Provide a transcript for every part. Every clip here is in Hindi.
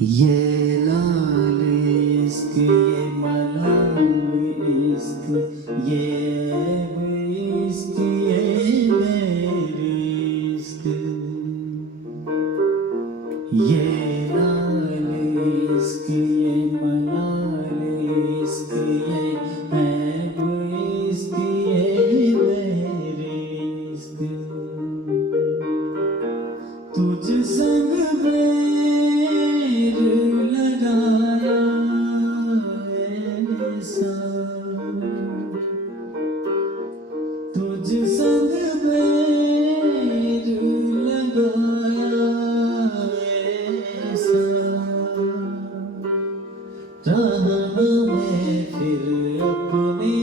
ये लाल इश्क ये मलाल इश्क ये ऐब इश्क ये मेरे इश्क ये लाल इश्क ये मलाल इश्क ये ऐब इश्क ये मेरे इश्क तुझ संग लगाया ऐसा तुझ संग बैर लगाया ऐसा रहा मैं फिर अपने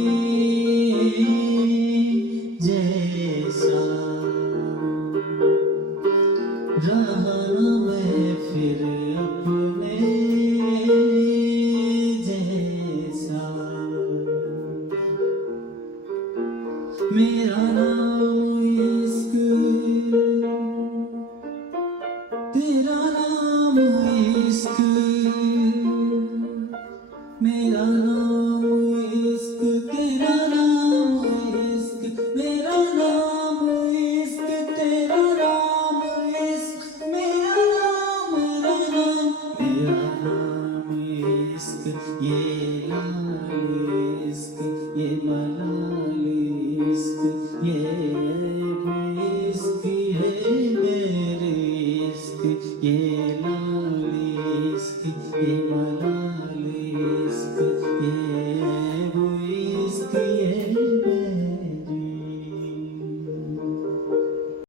जैसा रहा मैं फिर अपने जैसा मेरा नाम इश्क तेरा